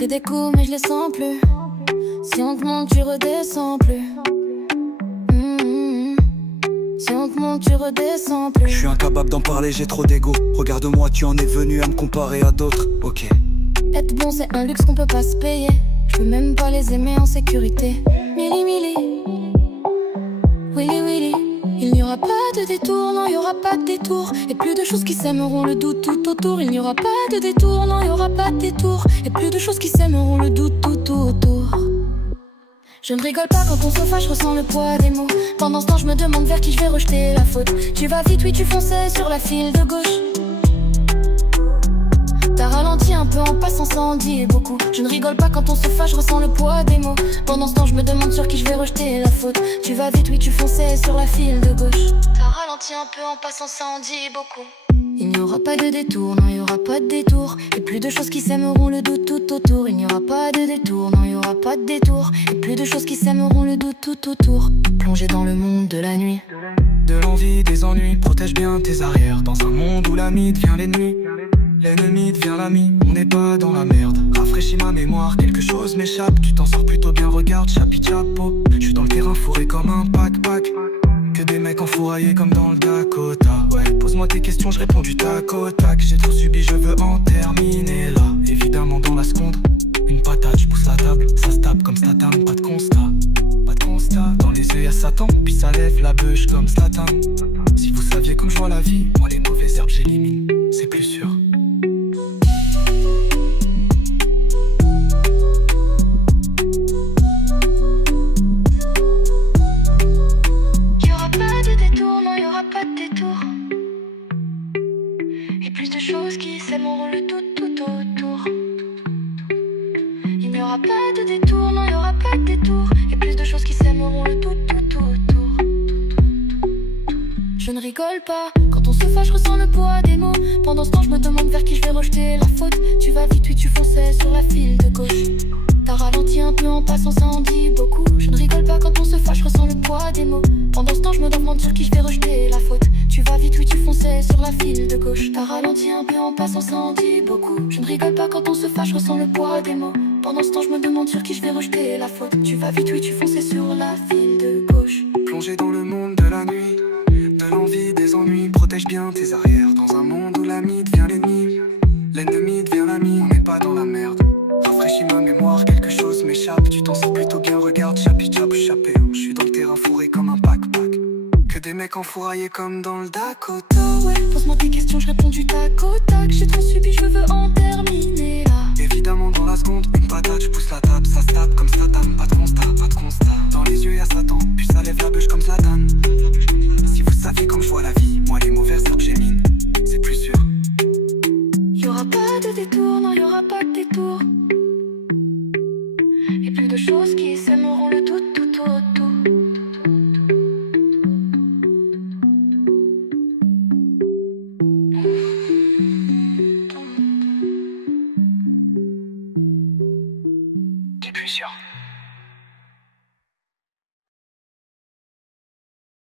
pris des coups mais je les sens plus. Si on te monte tu redescends plus. Si on te monte tu redescends plus. Je suis incapable d'en parler, j'ai trop d'ego. Regarde-moi, tu en es venu à me comparer à d'autres. Ok. Être bon c'est un luxe qu'on peut pas se payer. Je peux même pas les aimer en sécurité. Mili mili, Willy Willy. Il n'y aura pas de détour, non, il n'y aura pas de détour. Et plus de choses qui sèmeront le doute tout autour. Il n'y aura pas de détour, non, il n'y aura pas de détour. Et plus de choses qui sèmeront le doute tout autour. Je ne rigole pas quand on se fâche, je ressens le poids des mots. Pendant ce temps je me demande vers qui je vais rejeter la faute. Tu vas vite, oui tu fonçais sur la file de gauche. T'as ralenti un peu en passant sans dire beaucoup. Je ne rigole pas quand on se fâche, je ressens le poids des mots. Pendant ce temps je me demande sur qui je vais rejeter la faute. Tu vas vite, oui tu fonçais sur la file de gauche. T'as ralenti un peu en passant sans dire beaucoup. Il n'y aura pas de détour, non il n'y aura pas de détour. Et plus de choses qui sèmeront le doute tout autour. Il n'y aura pas de détour, non il n'y aura pas de détour. Et plus de choses qui sèmeront le doute tout autour. Plongé dans le monde de la nuit. De l'envie, des ennuis, protège bien tes arrières. Dans un monde où l'ami devient l'ennemi, l'ennemi devient l'ami, on n'est pas dans la merde. Rafraîchis ma mémoire, quelque chose m'échappe. Tu t'en sors plutôt bien, regarde, chapi chapeau. Je suis dans le terrain fourré comme un pack-pack. Que des mecs enfouraillés comme dans le Dakota. Ouais, pose-moi tes questions, je réponds du tac au tac. J'ai trop subi, je veux en terminer là. Évidemment dans la seconde, une patate, je pousse la table. Ça se tape comme Statham, pas de constat. Pas de constat, dans les yeux y'a Satan. Puis ça lève la bûche comme Statham. Si vous saviez comme je vois la vie, moi les mauvaises herbes j'élimine, c'est plus sûr. Et plus de choses qui sèmeront le tout autour. Il n'y aura pas de détour, non il n'y aura pas de détour. Et plus de choses qui sèmeront le tout autour. Je ne rigole pas, quand on se fâche je ressens le poids des mots. Pendant ce temps je me demande vers qui je vais rejeter la faute. Tu vas vite, oui tu fonçais sur la file de gauche. T'as ralenti un peu en passant, ça en dit beaucoup. Je ne rigole pas quand on se fâche, je ressens le poids des mots. Pendant ce temps je me demande sur qui je vais rejeter la faute. Tu vas vite, oui tu fonçais sur la file de gauche. T'as ralenti un peu en passant, ça en dit beaucoup. Je ne rigole pas quand on se fâche, je ressens le poids des mots. Pendant ce temps je me demande sur qui je vais rejeter la faute. Tu vas vite, oui tu fonçais sur la file de gauche. Plongé dans le monde de la nuit, de l'envie, des ennuis, protège bien tes arrières. Dans un monde où l'ami devient l'ennemi, l'ennemi devient l'ami, on n'est pas dans la merde. Rafraîchis ma mémoire, quelque chose m'échappe. Tu t'en sors plutôt bien, regarde, chapi chap chapé. Je suis dans le terrain fourré comme un pack-pack. Que des mecs enfouraillés comme dans le Dakota. Ouais, pose-moi tes questions, je réponds du tac au tac. J'ai trop subi, je veux en terminer là. Évidemment dans la seconde, une patate, je pousse la table. Ça se tape comme Statham, pas de constat, pas de constat. Dans les yeux y'a Satan, puis ça lève la bûche comme Zlatan. Si vous saviez comme je vois la vie, moi les mauvaises herbes j'élimine, c'est plus sûr. Il n'y aura pas de détour, non il n'y aura pas de détour. Et plus de choses qui sèmeront le tout autour. C'est plus sûr.